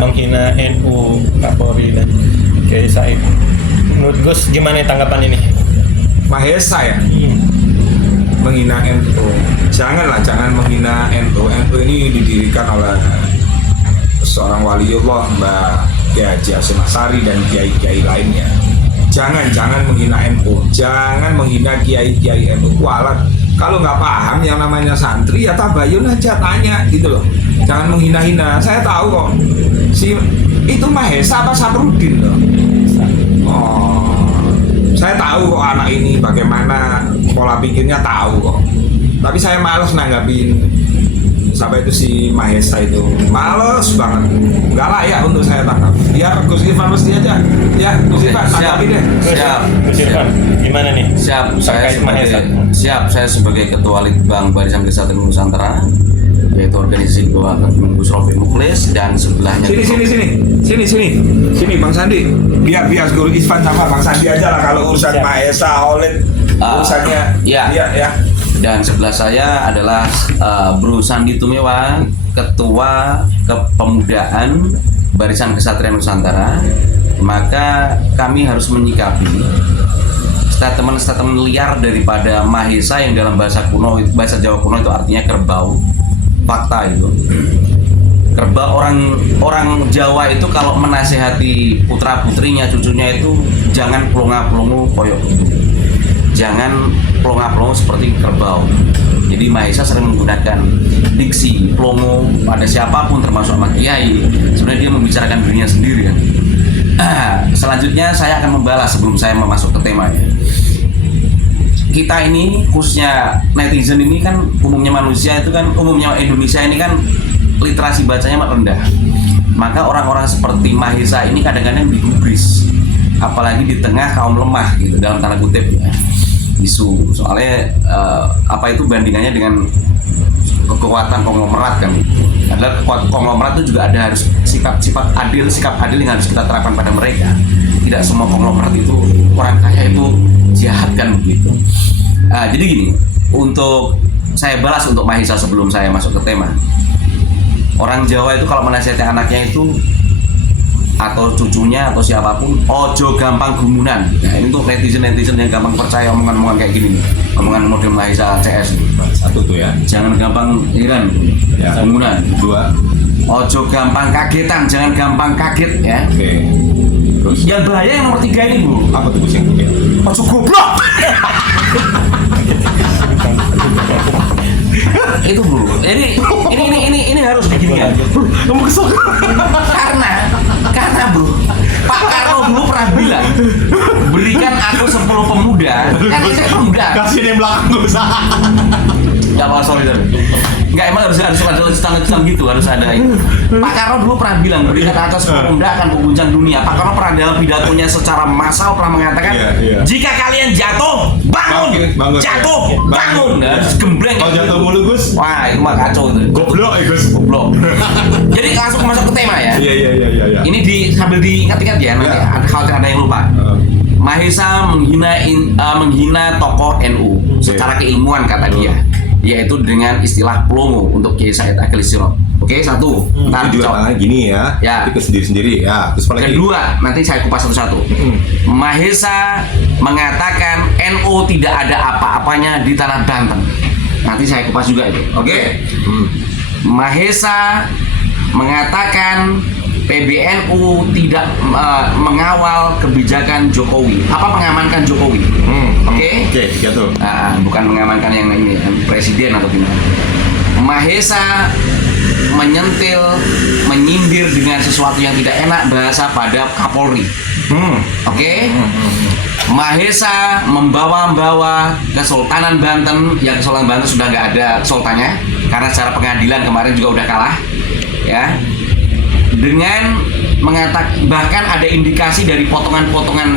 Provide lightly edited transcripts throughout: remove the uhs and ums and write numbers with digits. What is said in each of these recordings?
menghina NU, Kapolri dan Kiai Said. Menurut Gus gimana tanggapan ini? Mahesa ya, menghina NU. Jangan menghina NU. NU ini didirikan oleh seorang waliullah, Mbak Kiai Haji Hasyim Asy'ari dan kiai-kiai lainnya. Jangan menghina NU, jangan menghina kiai-kiai NU. Walat, kalau nggak paham yang namanya santri ya tabayun aja, tanya gitu loh. Jangan menghina-hina. Saya tahu kok, itu Mahesa apa Saprudin loh. Oh, saya tahu kok anak ini bagaimana pola pikirnya, tahu kok. Tapi saya males nanggapin sampai itu si Mahesa itu, males banget, nggak layak untuk saya tangkap. Biar Gus Irfan mesti aja, ya Gus Irfan tanggapi deh. Gus Irfan, gimana nih? Saya sebagai Ketua Litbang Barisan Kesatuan Nusantara, yaitu organisasi di bawah Gus Rofi Mukhlis, dan sebelahnya sini Bang Sandi, biar Gus Irfan sama Bang Sandi aja lah kalau urusan Mahesa, Holid, urusannya ya. Dan sebelah saya adalah Bro Sandi Tumewa, Ketua Kepemudaan Barisan Kesatria Nusantara. Maka kami harus menyikapi statement liar daripada Mahesa yang dalam bahasa kuno, bahasa Jawa kuno itu artinya kerbau. Fakta itu. Kerbau, orang Jawa itu kalau menasehati putra putrinya, cucunya itu jangan pelongo-pelongo koyok. Jangan pelongo-pelongo seperti kerbau. Jadi Mahesa sering menggunakan diksi pelongo pada siapapun, termasuk sama kiai. Sebenarnya dia membicarakan dirinya sendiri kan. Selanjutnya saya akan membalas sebelum saya masuk ke temanya. Kita ini, khususnya netizen ini kan, umumnya manusia itu kan, umumnya Indonesia ini kan literasi bacanya rendah. Maka orang-orang seperti Mahesa ini kadang-kadang digubris, apalagi di tengah kaum lemah gitu, dalam tanda kutip ya, isu. Soalnya apa itu bandingannya dengan kekuatan konglomerat kan? Adalah konglomerat itu juga ada harus sikap adil yang harus kita terapkan pada mereka. Tidak semua konglomerat itu orang kaya itu jahat kan begitu. Jadi gini, untuk saya balas untuk Mahesa sebelum saya masuk ke tema. Orang Jawa itu kalau menasihati anaknya itu atau cucunya atau siapapun, ojo gampang gumunan. Nah, ini tuh netizen yang gampang percaya omongan-omongan kayak gini nih, omongan model Mahesa CS. Satu tuh ya. Jangan gampang iran, ya, gumunan. Dua. Ojo gampang kagetan, jangan gampang kaget ya. Oke. Terus? Yang bahaya yang nomor 3 ini Bu. Apa tuh Gus yang tiga? Ojo goblok. Itu Bu. Ini harus begini ya. Kamu kesel. Karena Bro, Pak Karno dulu pernah bilang, berikan aku 10 pemuda. Kan itu pemuda. Kasih yang belakang Gus. Ya Pak, sorry. Enggak, emang harus ada lanjutan gitu, harus ada itu. Pak Karno dulu pernah bilang, berikan aku 10 pemuda akan mengguncang dunia. Pak Karno pernah dalam pidatonya secara massal pernah mengatakan, jika kalian jatuh, bangun. Jatuh, bangun. Harus gembleng. Kalau jatuh mulu Gus, wah itu mah kacau itu. goblok ya Gus. Goblok. Jadi langsung masuk ke tema ya. Iya. Ini sambil diingat-ingat ya, nanti khawatir ada yang lupa. Mahesa menghina tokoh NU secara keilmuan kata dia, yaitu dengan istilah pelongo untuk Kiai Said Akhil Sirot. Oke, satu. Itu juga gini ya. Itu sendiri-sendiri ya. Terus kedua, nanti saya kupas satu-satu. Mahesa mengatakan NU tidak ada apa-apanya di tanah Banten. Nanti saya kupas juga itu. Oke. Mahesa mengatakan PBNU tidak mengawal kebijakan Jokowi. Apa mengamankan Jokowi? Oke, gitu. Bukan mengamankan yang ini presiden atau gimana. Mahesa menyindir dengan sesuatu yang tidak enak bahasa pada Kapolri. Oke. Mahesa membawa Kesultanan Banten, yang Kesultanan Banten sudah nggak ada sultannya karena secara pengadilan kemarin juga udah kalah, ya. Dengan mengatakan, bahkan ada indikasi dari potongan-potongan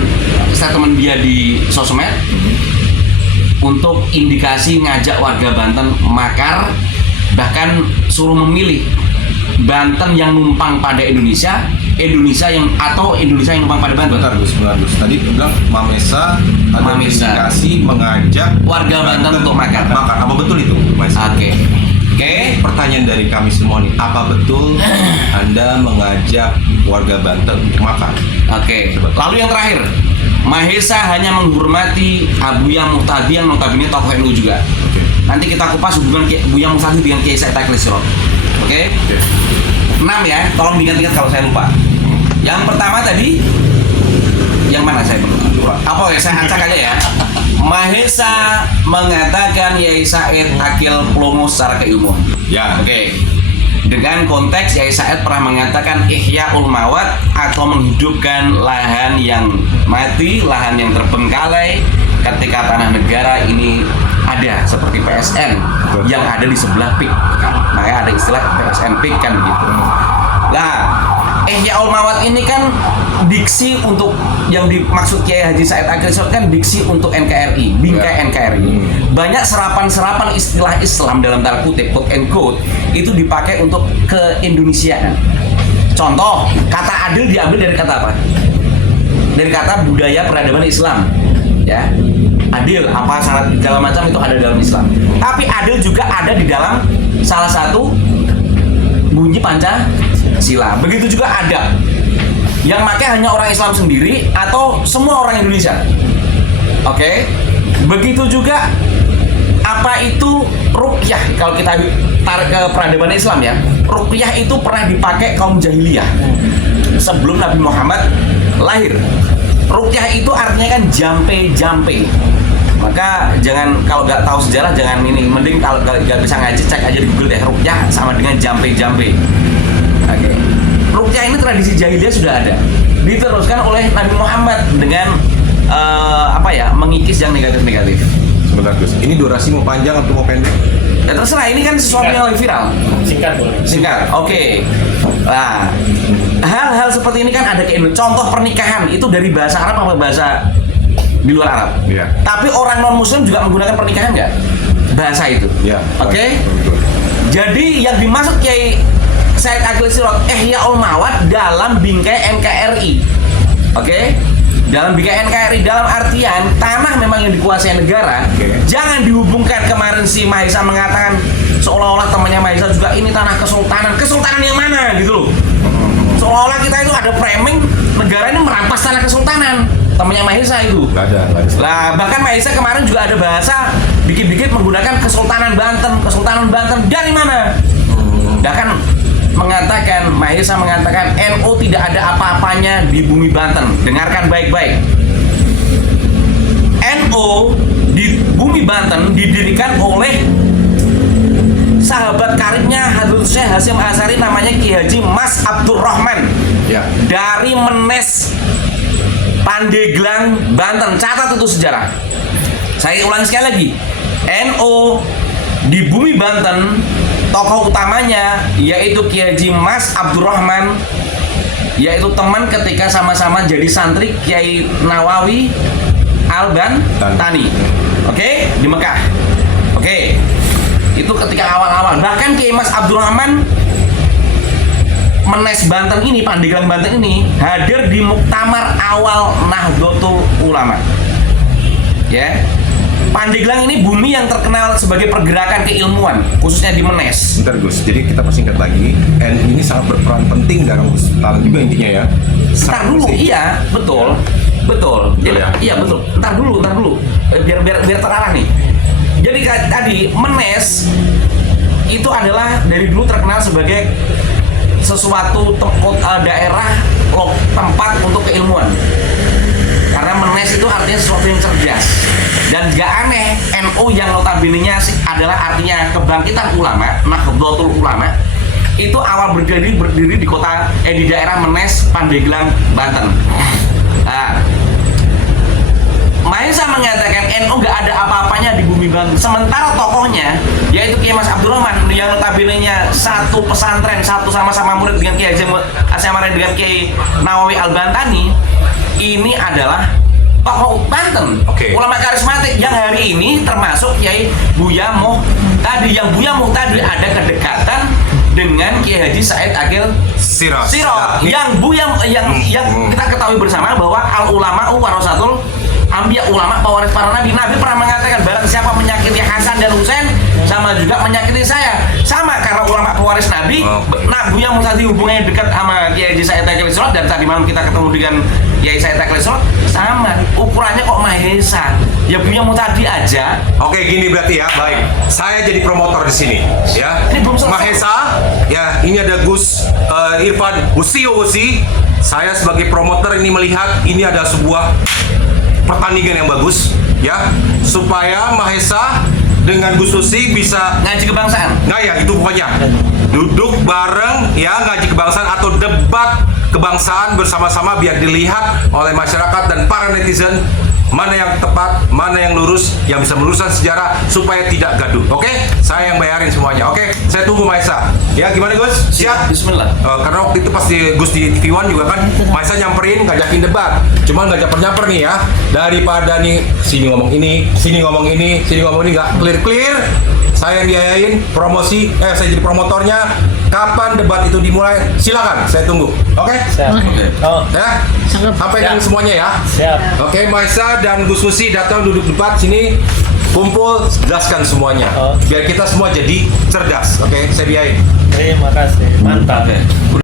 statement dia di sosmed untuk indikasi ngajak warga Banten makar, bahkan suruh memilih Banten yang numpang pada Indonesia yang numpang pada Banten. Bentar Gus. Tadi bilang Mahesa ada indikasi mengajak warga Banten untuk makar. Apa betul itu? Oke. Oke. Pertanyaan dari kami semua nih, apa betul Anda mengajak warga Banten untuk makan? Oke. Lalu yang terakhir, Mahesa hanya menghormati Buya Muhtadi yang notabene tokoh NU juga. Nanti kita kupas hubungan Buya Muhtadi dengan Kiai Said Akil Sirot. Oke? 6 ya, tolong diingat-ingat kalau saya lupa. Yang pertama tadi, yang mana saya lupa? Apa ya, saya acak aja ya. Mahesa mengatakan Yai Said Akil Plomo secara keilmuan. Ya. Oke. Dengan konteks Yai Said pernah mengatakan Ihya'ul Mawat atau menghidupkan lahan yang mati, lahan yang terbengkalai ketika tanah negara ini ada seperti PSN yang ada di sebelah PIK. Makanya ada istilah PSN PIK kan begitu. Nah, Ihya'ul Mawat ini kan diksi untuk yang dimaksud Kiai Haji Said Akil Sirot kan diksi untuk NKRI, bingkai NKRI. Banyak serapan-serapan istilah Islam dalam tanda kutip, quote and quote, itu dipakai untuk keindonesiaan. Contoh, kata adil diambil dari kata apa? Dari kata budaya peradaban Islam. Ya, adil, apa syarat segala macam itu ada dalam Islam. Tapi adil juga ada di dalam salah satu bunyi Pancasila. Begitu juga adab. Yang pakai hanya orang Islam sendiri atau semua orang Indonesia. Oke. Begitu juga apa itu ruqyah, kalau kita tarik ke peradaban Islam ya. Ruqyah itu pernah dipakai kaum jahiliyah sebelum Nabi Muhammad lahir. Ruqyah itu artinya kan jampe-jampe. Maka jangan, kalau nggak tahu sejarah jangan ini, mending kalau nggak bisa ngaji cek aja di Google deh, ruqyah sama dengan jampe-jampe. Oke. Ruqyah ini tradisi jahiliyah sudah ada, diteruskan oleh Nabi Muhammad dengan mengikis yang negatif-negatif. Sebentar Gus, ini durasi mau panjang atau mau pendek? Ya terserah, ini kan sesuatu yang lagi viral. Singkat boleh. Singkat, oke. Nah, hal-hal seperti ini kan ada contoh pernikahan itu dari bahasa Arab apa bahasa di luar Arab? Iya. Tapi orang non Muslim juga menggunakan pernikahan nggak? Bahasa itu. Iya. Oke. Jadi yang dimaksud Kiai Said Akil Sirot Ihya'ul Mawat dalam bingkai NKRI. Oke? Dalam bingkai NKRI dalam artian tanah memang yang dikuasai negara. Jangan dihubungkan, kemarin si Mahesa mengatakan seolah-olah temannya Mahesa juga ini tanah kesultanan. Kesultanan yang mana gitu loh. Seolah-olah kita itu ada framing negara ini merampas tanah kesultanan. Temannya Mahesa itu. Nggak ada. Lah bahkan Mahesa kemarin juga ada bahasa dikit-dikit menggunakan Kesultanan Banten dari mana? Bahkan mengatakan, Mahesa mengatakan NU tidak ada apa-apanya di bumi Banten. Dengarkan baik-baik. NU di bumi Banten didirikan oleh sahabat karibnya Hadrat Syekh Hasyim Asy'ari namanya Ki Haji Mas Abdurrahman. Ya. Dari Menes Pandeglang, Banten. Catat itu sejarah. Saya ulangi sekali lagi. NU di bumi Banten, tokoh utamanya yaitu Ki Haji Mas Abdurrahman, yaitu teman ketika sama-sama jadi santri Kiai Nawawi Al-Bantani. Oke, di Mekah. Oke. Itu ketika awal-awal. Bahkan Kiai Mas Abdurrahman Menes Banten ini, Pandeglang Banten ini hadir di muktamar awal Nahdlatul Ulama. Ya. Pandeglang ini bumi yang terkenal sebagai pergerakan keilmuan, khususnya di Menes. Bentar Gus, jadi kita persingkat lagi. NU ini sangat berperan penting dalam Ustaz juga intinya ya. Ntar dulu, iya, betul. Jadi, ya? iya betul. Ntar dulu. Biar terarah nih. Jadi tadi Menes itu adalah dari dulu terkenal sebagai sesuatu daerah tempat untuk keilmuan. Karena Menes itu artinya sesuatu yang cerdas. Dan gak aneh, NU yang notabene-nya adalah artinya kebangkitan ulama, Nahdlatul Ulama, itu awal berdiri di daerah Menes, Pandeglang, Banten. Nah, Mahesa mengatakan NU gak ada apa-apanya di bumi Banten. Sementara tokohnya, yaitu Kiai Mas Abdurrahman, yang notabene-nya satu pesantren, satu sama-sama murid dengan Kiai Hasyim Asy'ari dengan Kiai Nawawi Al-Bantani, ini adalah tokoh Banten, ulama karismatik yang hari ini termasuk Kiai Buya Muhtadi. Yang Buya Muhtadi ada kedekatan dengan Kiai Haji Said Akil Sirot. Yang kita ketahui bersama bahwa al ulama warasatul anbiya, ulama pewaris para nabi. Nabi pernah mengatakan barang siapa menyakiti Hasan dan Husain, sama juga menyakiti saya. Sama karena ulama pewaris Nabi, Buya Murtadi hubungannya dekat sama Kiai Haji Said Akil Sirot, dan tadi malam kita ketemu dengan Kiai Said Akil Sirot, sama ukurannya kok Maha Esa. Ya Buya Murtadi aja. Oke, gini berarti ya, baik. Saya jadi promotor di sini, ya. Ini belum selesai. Mahesa, ya. Ini ada Gus Irfan Usi. Saya sebagai promotor ini melihat ini ada sebuah pertandingan yang bagus, ya. Supaya Mahesa dengan Gus Usi bisa Ngaji kebangsaan. nggak ya, itu pokoknya duduk bareng, ya, ngaji kebangsaan atau debat kebangsaan bersama-sama biar dilihat oleh masyarakat dan para netizen mana yang tepat, mana yang lurus, yang bisa meluruskan sejarah supaya tidak gaduh. Oke, saya yang bayarin semuanya. Oke, saya tunggu Maesa. Ya, gimana Gus? Siap? Bismillah. Karena waktu itu pas Gus di TV One juga kan Maesa nyamperin, ngajakin debat. Cuman nggak nyamper nih ya. Daripada nih sini ngomong ini, sini ngomong ini, sini ngomong ini, nggak clear. Saya yang biayain promosi, saya jadi promotornya. Kapan debat itu dimulai? Silakan, saya tunggu. Oke? Siap. Oke. Oh, Ya, sampaikan Siap. semuanya ya. siap. Oke, Maesa dan Gus Susi datang duduk debat sini, kumpul, jelaskan semuanya. Oh. Biar kita semua jadi cerdas. Oke, saya biayain. Terima kasih. Mantap. Oke.